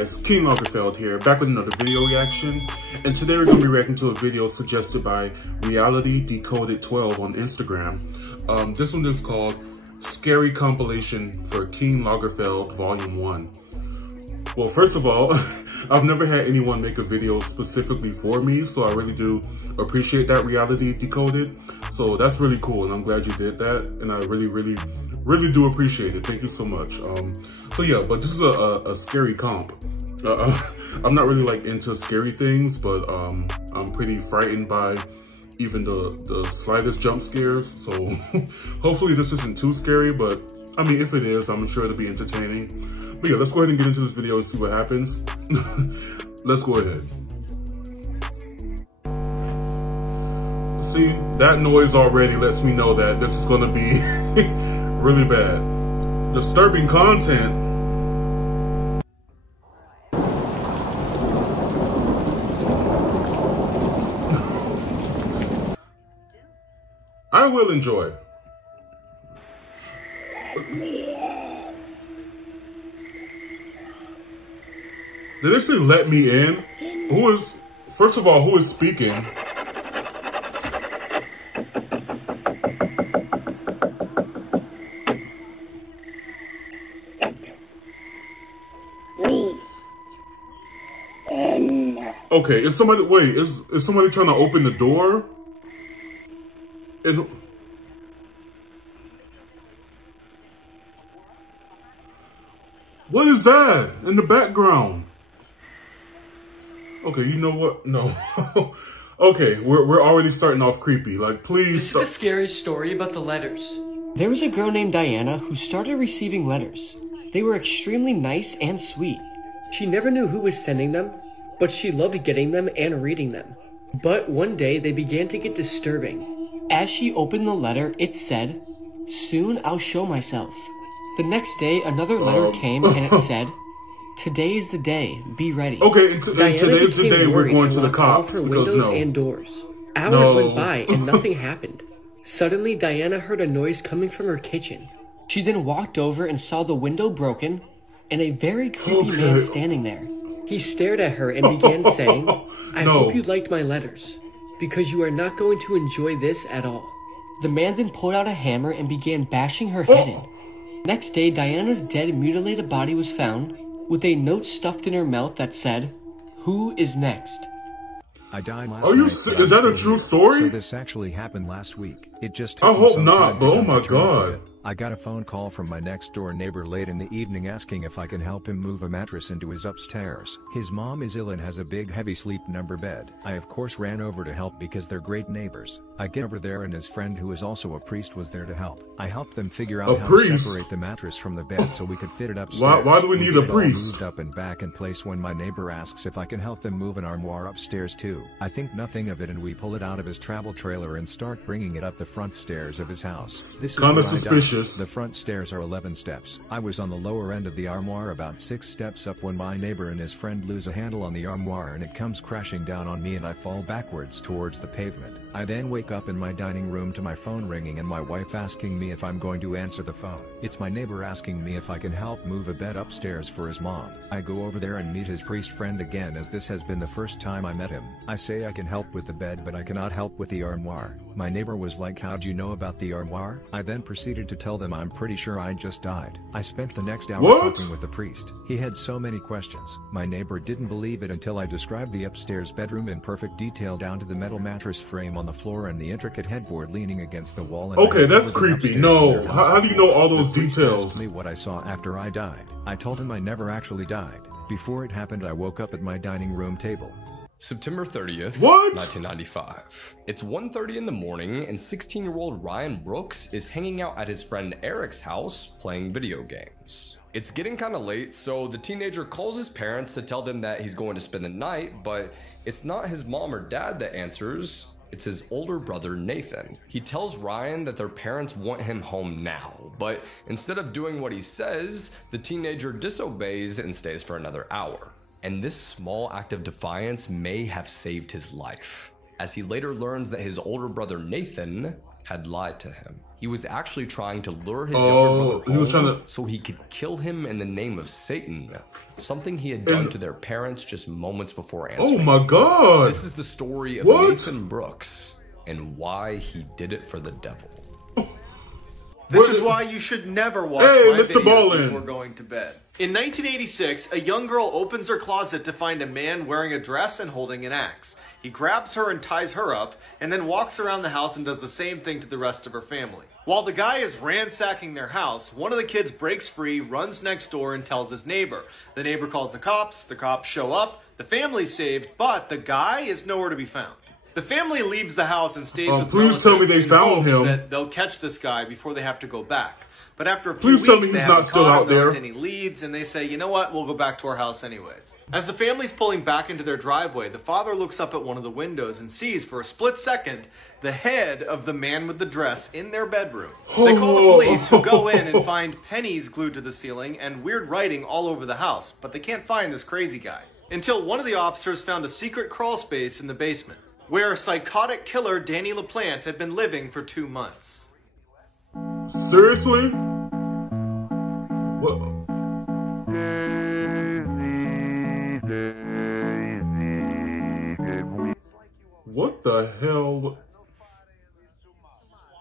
guys, King Lagerfeld here, back with another video reaction. And today we're going to be reacting to a video suggested by Reality Decoded 12 on Instagram. This one is called Scary Compilation for King Lagerfeld Volume 1. Well, first of all, I've never had anyone make a video specifically for me, so I really do appreciate that, Reality Decoded. So that's really cool, and I'm glad you did that, and I really do appreciate it. Thank you so much. So yeah, but this is a scary comp. I'm not really like into scary things, but I'm pretty frightened by even the slightest jump scares. So hopefully this isn't too scary, but I mean, if it is, I'm sure it'll be entertaining. But yeah, let's go ahead and get into this video and see what happens. Let's go ahead. See, that noise already lets me know that this is gonna be really bad. Disturbing content. I will enjoy. Did they say let me in? Who is, first of all, who is speaking? Okay, is somebody, wait, is somebody trying to open the door? And what is that in the background? Okay, you know what? No. Okay, we're already starting off creepy. Like, please stop. This is a scary story about the letters. There was a girl named Diana who started receiving letters. They were extremely nice and sweet. She never knew who was sending them, but she loved getting them and reading them. But one day they began to get disturbing. As she opened the letter, it said, "Soon I'll show myself." The next day, another letter came and it said, "Today is the day, be ready." Okay, and today's the day we're going to the cops because no. And doors. Hours went by and nothing happened. Suddenly, Diana heard a noise coming from her kitchen. She then walked over and saw the window broken and a very creepy man standing there. He stared at her and began saying, "I hope you liked my letters, because you are not going to enjoy this at all." The man then pulled out a hammer and began bashing her head in. Next day, Diana's dead, mutilated body was found with a note stuffed in her mouth that said, "Who is next?" I died last night. Are you? Is that a true story? So this actually happened last week. It just took I hope not, but oh my God. I got a phone call from my next door neighbor late in the evening asking if I can help him move a mattress into his upstairs. His mom is ill and has a big heavy sleep number bed. I of course ran over to help because they're great neighbors. I get over there and his friend, who is also a priest, was there to help. I helped them figure out how to separate the mattress from the bed so we could fit it upstairs. Why do we need a priest? Moved up and back in place when my neighbor asks if I can help them move an armoire upstairs too. I think nothing of it and we pull it out of his travel trailer and start bringing it up the front stairs of his house. This is kinda suspicious. The front stairs are 11 steps. I was on the lower end of the armoire about 6 steps up when my neighbor and his friend lose a handle on the armoire and it comes crashing down on me and I fall backwards towards the pavement. I then wake up in my dining room to my phone ringing and my wife asking me if I'm going to answer the phone. It's my neighbor asking me if I can help move a bed upstairs for his mom. I go over there and meet his priest friend again, as this has been the first time I met him. I say I can help with the bed but I cannot help with the armoire. My neighbor was like, "How'd you know about the armoire?" I then proceeded to tell them I'm pretty sure I just died. I spent the next hour talking with the priest. He had so many questions. My neighbor didn't believe it until I described the upstairs bedroom in perfect detail down to the metal mattress frame on the floor and the intricate headboard leaning against the wall. And okay, that's creepy. No, how do you know all those details? Asked me what I saw after I died. I told him I never actually died. Before it happened, I woke up at my dining room table. September 30th, 1995. It's 1:30 in the morning and 16-year-old Ryan Brooks is hanging out at his friend Eric's house playing video games. It's getting kind of late, so the teenager calls his parents to tell them that he's going to spend the night, but it's not his mom or dad that answers. It's his older brother, Nathan. He tells Ryan that their parents want him home now, but instead of doing what he says, the teenager disobeys and stays for another hour. And this small act of defiance may have saved his life, as he later learns that his older brother Nathan had lied to him. He was actually trying to lure his younger brother home so he could kill him in the name of Satan. Something he had done to their parents just moments before answering. Oh my God! This is the story of Nathan Brooks and why he did it for the devil. This is why you should never watch my videos before going to bed. In 1986, a young girl opens her closet to find a man wearing a dress and holding an axe. He grabs her and ties her up, and then walks around the house and does the same thing to the rest of her family. While the guy is ransacking their house, one of the kids breaks free, runs next door, and tells his neighbor. The neighbor calls the cops show up, the family's saved, but the guy is nowhere to be found. The family leaves the house and stays with please tell me they found him. That they'll catch this guy before they have to go back. But after a few weeks, they haven't caught him, there aren't any leads, and they say, you know what, we'll go back to our house anyways. As the family's pulling back into their driveway, the father looks up at one of the windows and sees, for a split second, the head of the man with the dress in their bedroom. They call the police, who go in and find pennies glued to the ceiling and weird writing all over the house, but they can't find this crazy guy. Until one of the officers found a secret crawl space in the basement, where psychotic killer Danny LaPlante had been living for 2 months. Seriously? What? What the hell?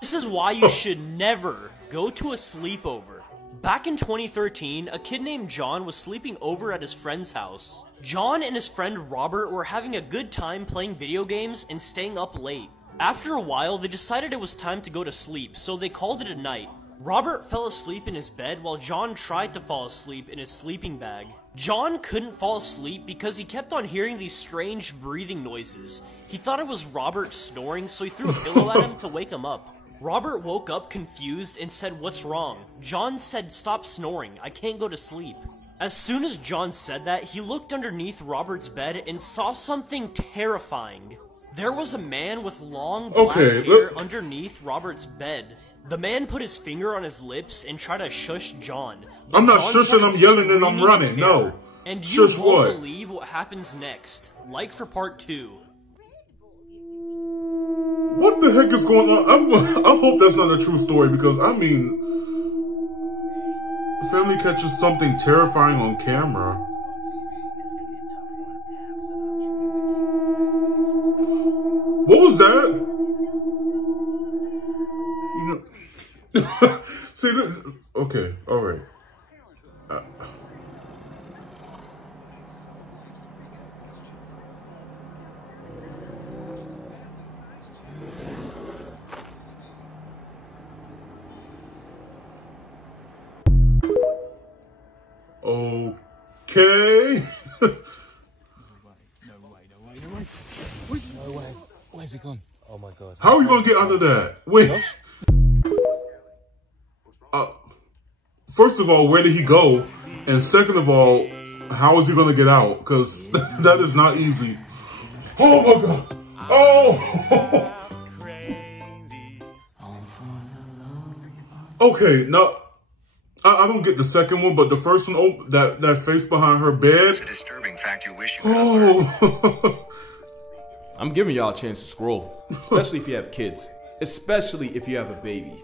This is why you should never go to a sleepover. Back in 2013, a kid named John was sleeping over at his friend's house. John and his friend Robert were having a good time playing video games and staying up late. After a while, they decided it was time to go to sleep, so they called it a night. Robert fell asleep in his bed while John tried to fall asleep in his sleeping bag. John couldn't fall asleep because he kept on hearing these strange breathing noises. He thought it was Robert snoring, so he threw a pillow at him to wake him up. Robert woke up confused and said, "What's wrong?" John said, "Stop snoring, I can't go to sleep." As soon as John said that, he looked underneath Robert's bed and saw something terrifying. There was a man with long black hair underneath Robert's bed. The man put his finger on his lips and tried to shush John. I'm not shushing, I'm yelling and I'm running, no. And you won't believe what happens next. Like for part 2. What the heck is going on? I hope that's not a true story, because, I mean, the family catches something terrifying on camera. What was that? You know, see, okay, all right. Okay. No way. Where's he gone? Oh my God. How are you gonna get out of that? Wait. First of all, where did he go? And second of all, how is he gonna get out? Because that is not easy. Oh my God. Oh. Okay, now I don't get the second one, but the first one, that face behind her bed. It's a disturbing fact you wish you could have I'm giving y'all a chance to scroll, especially if you have kids, especially if you have a baby.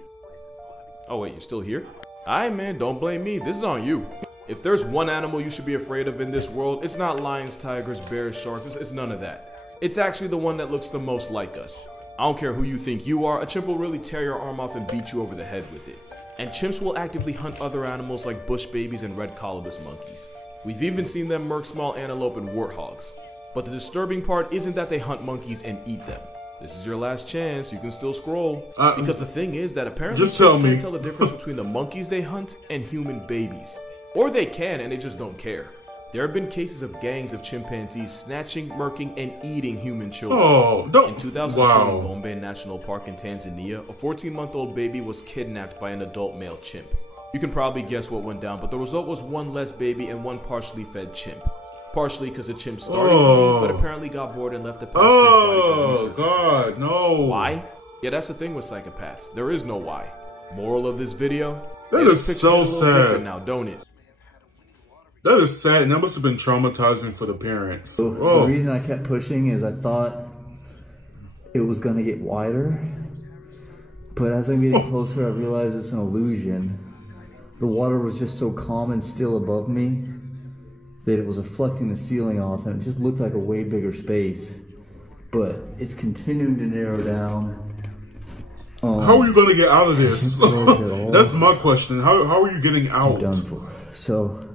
Oh wait, you're still here? Alright man, don't blame me, this is on you. If there's one animal you should be afraid of in this world, it's not lions, tigers, bears, sharks, it's none of that. It's actually the one that looks the most like us. I don't care who you think you are, a chimp will really tear your arm off and beat you over the head with it. And chimps will actively hunt other animals like bush babies and red colobus monkeys. We've even seen them murk small antelope and warthogs. But the disturbing part isn't that they hunt monkeys and eat them. This is your last chance, you can still scroll. Because the thing is that apparently chimps can't tell the difference between the monkeys they hunt and human babies. Or they can and they just don't care. There have been cases of gangs of chimpanzees snatching, murking, and eating human children. In 2002 in Gombe National Park in Tanzania, a 14-month-old baby was kidnapped by an adult male chimp. You can probably guess what went down, but the result was one less baby and one partially fed chimp. Partially because the chimp started eating, but apparently got bored and left the past Oh, God, no. Why? Yeah, that's the thing with psychopaths. There is no why. Moral of this video? That is so sad. Now, don't it? That is sad, and that must have been traumatizing for the parents. The reason I kept pushing is I thought it was going to get wider. But as I'm getting closer, I realize it's an illusion. The water was just so calm and still above me that it was reflecting the ceiling off, and it just looked like a way bigger space. But it's continuing to narrow down. How are you going to get out of this? That's my question. How are you getting out? I'm done for. So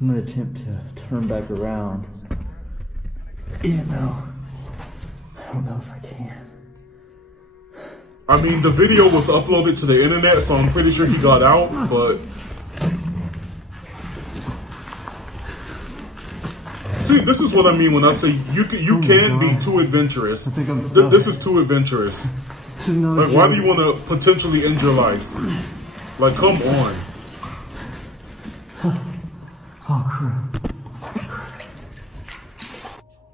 I'm going to attempt to turn back around. Even though I don't know if I can. I mean, the video was uploaded to the internet, so I'm pretty sure he got out, but... See, this is what I mean when I say you can be too adventurous. This is too adventurous. Like, why do you want to potentially end your life? Like, come on. Oh, crap.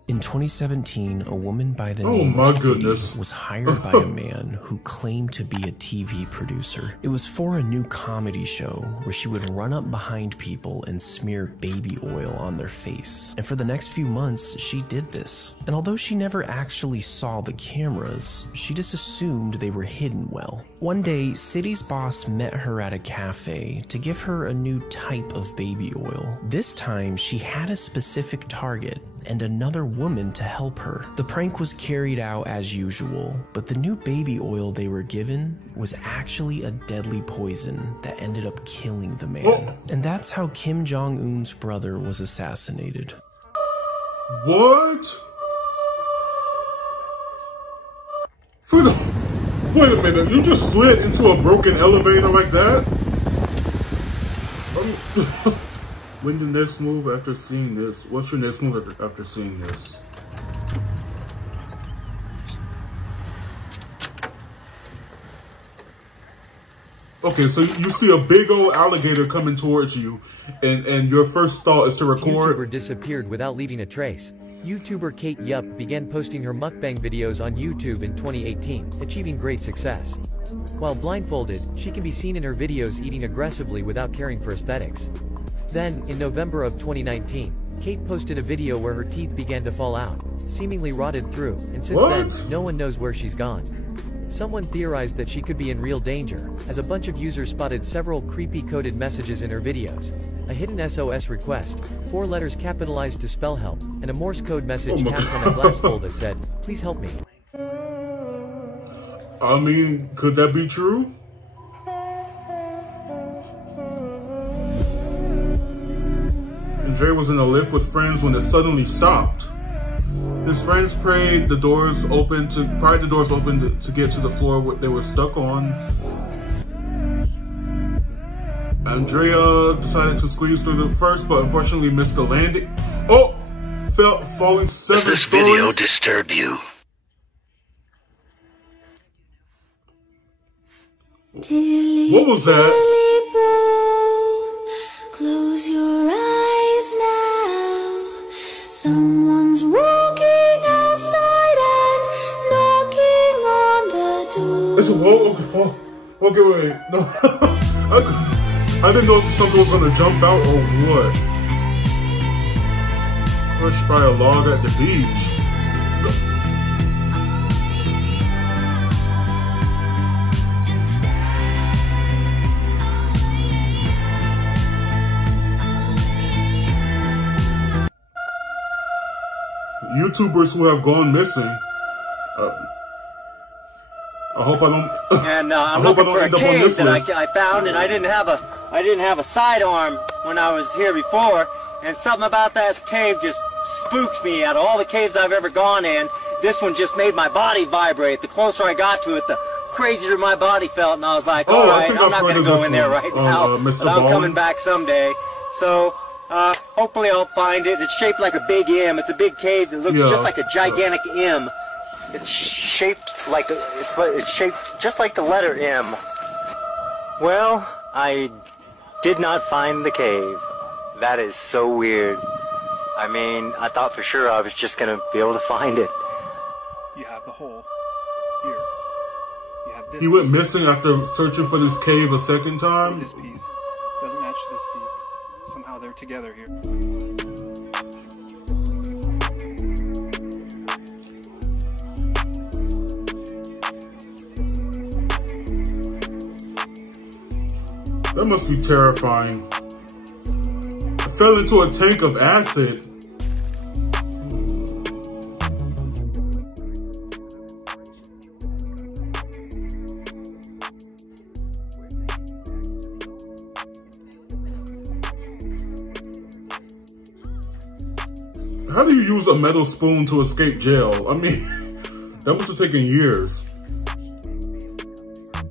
In 2017, a woman by the name of City was hired by a man who claimed to be a TV producer. It was for a new comedy show where she would run up behind people and smear baby oil on their face. And for the next few months, she did this. And although she never actually saw the cameras, she just assumed they were hidden well. One day, City's boss met her at a cafe to give her a new type of baby oil. This time, she had a specific target and another woman to help her. The prank was carried out as usual, but the new baby oil they were given was actually a deadly poison that ended up killing the man. And that's how Kim Jong-un's brother was assassinated. What? Wait a minute, you just slid into a broken elevator like that? When your next move after seeing this? What's your next move after seeing this? Okay, so you see a big old alligator coming towards you, and your first thought is to record. YouTuber disappeared without leaving a trace. YouTuber Kate Yup began posting her mukbang videos on YouTube in 2018, achieving great success. While blindfolded, she can be seen in her videos eating aggressively without caring for aesthetics. Then, in November of 2019, Kate posted a video where her teeth began to fall out, seemingly rotted through, and since then, no one knows where she's gone. Someone theorized that she could be in real danger, as a bunch of users spotted several creepy coded messages in her videos. A hidden SOS request, 4 letters capitalized to spell help, and a Morse code message tapped on a glass bowl that said, "Please help me." I mean, could that be true? Dre was in a lift with friends when it suddenly stopped. His friends pried the doors open to get to the floor they were stuck on. Andrea decided to squeeze through the first, but unfortunately missed the landing. Oh! Falling 7 stories. Does this video disturb you? What was that? Close your eyes now. Someone's walking outside and knocking on the door. Okay, wait. No. I didn't know if something was gonna jump out or what. Crushed by a log at the beach. YouTubers who have gone missing. I hope I don't. And I'm looking for a cave that I found, and I didn't have a sidearm when I was here before, and something about that cave just spooked me. Out of all the caves I've ever gone in, this one just made my body vibrate. The closer I got to it, the crazier my body felt, and I was like, all right, I'm not going to go in there right now, but I'm coming back someday. So. Hopefully I'll find it. It's shaped like a big M. It's a big cave that looks just like a gigantic M. It's shaped just like the letter M. Well, I did not find the cave. That is so weird. I mean, I thought for sure I was just gonna be able to find it. You have the hole here. You have this. He went missing after searching for this cave a second time. This piece doesn't match this piece. Somehow they're together here. That must be terrifying. I fell into a tank of acid. How do you use a metal spoon to escape jail? I mean, that must have taken years.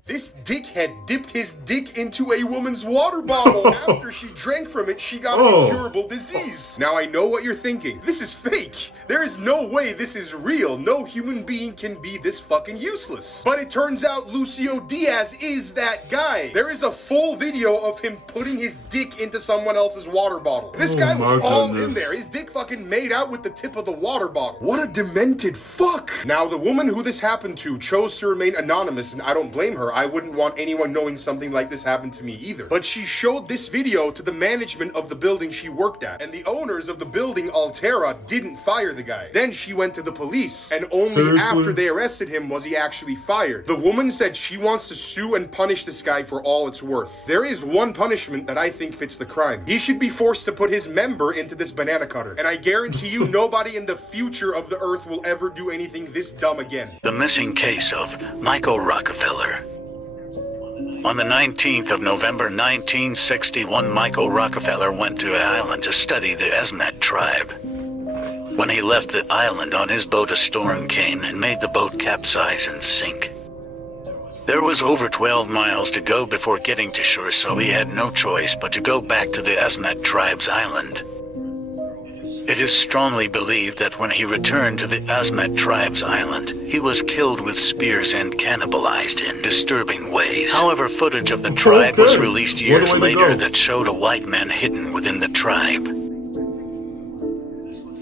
This dickhead dipped his dick into a woman's water bottle. After she drank from it, she got an incurable disease. Now I know what you're thinking. This is fake. There is no way this is real. No human being can be this fucking useless. But it turns out Lucio Diaz is that guy. There is a full video of him putting his dick into someone else's water bottle. This guy was all in there. His dick fucking made out with the tip of the water bottle. What a demented fuck. Now, the woman who this happened to chose to remain anonymous, and I don't blame her. I wouldn't want anyone knowing something like this happened to me either. But she showed this video to the management of the building she worked at, and the owners of the building, Altera, didn't fire the guy. Then she went to the police, and only after they arrested him was he actually fired. The woman said she wants to sue and punish this guy for all it's worth. There is one punishment that I think fits the crime. He should be forced to put his member into this banana cutter, and I guarantee you nobody in the future of the earth will ever do anything this dumb again. The missing case of Michael Rockefeller. On the 19th of November 1961, Michael Rockefeller went to an island to study the Asmat tribe. When he left the island on his boat, a storm came and made the boat capsize and sink. There was over 12 miles to go before getting to shore, so he had no choice but to go back to the Asmat tribe's island. It is strongly believed that when he returned to the Asmat tribe's island, he was killed with spears and cannibalized in disturbing ways. However, footage of the tribe was released years later that showed a white man hidden within the tribe.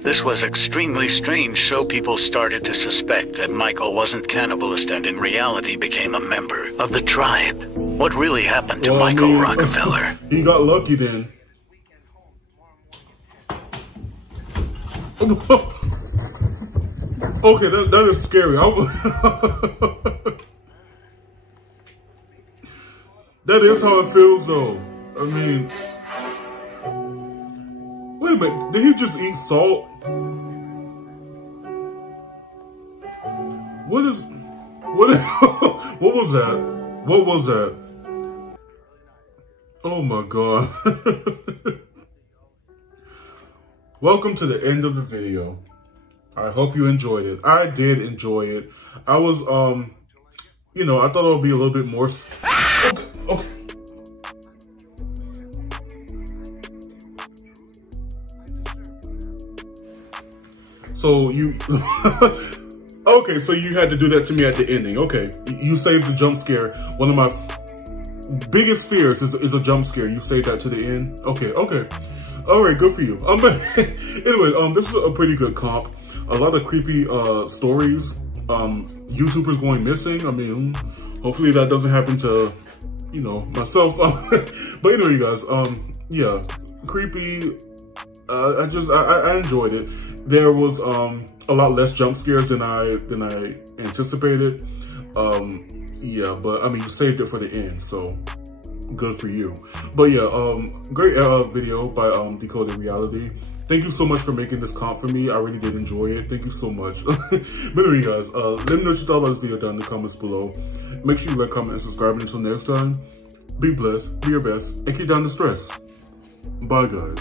This was extremely strange, so people started to suspect that Michael wasn't cannibalist and in reality became a member of the tribe. What really happened to Michael Rockefeller? He got lucky then. Okay, that is scary. That is how it feels, though. I mean, wait a minute. Did he just eat salt? What was that? What was that? Oh my God. Welcome to the end of the video. I hope you enjoyed it. I did enjoy it. I was, you know, I thought it would be a little bit more. Okay. So you, okay, so you had to do that to me at the ending. Okay, you saved the jump scare. One of my biggest fears is a jump scare. You saved that to the end. Okay. All right, good for you. But anyway, this is a pretty good comp. A lot of creepy stories. YouTubers going missing. I mean, hopefully that doesn't happen to, you know, myself. But anyway, you guys, yeah, creepy. I enjoyed it. There was a lot less jump scares than I anticipated. Yeah, but I mean, you saved it for the end, so good for you. But yeah, great video by Decoded Reality. Thank you so much for making this comp for me. I really did enjoy it. Thank you so much. But anyway, guys, let me know what you thought about this video down in the comments below. Make sure you like, comment, and subscribe. Until next time, be blessed, be your best, and keep down the stress. Bye, guys.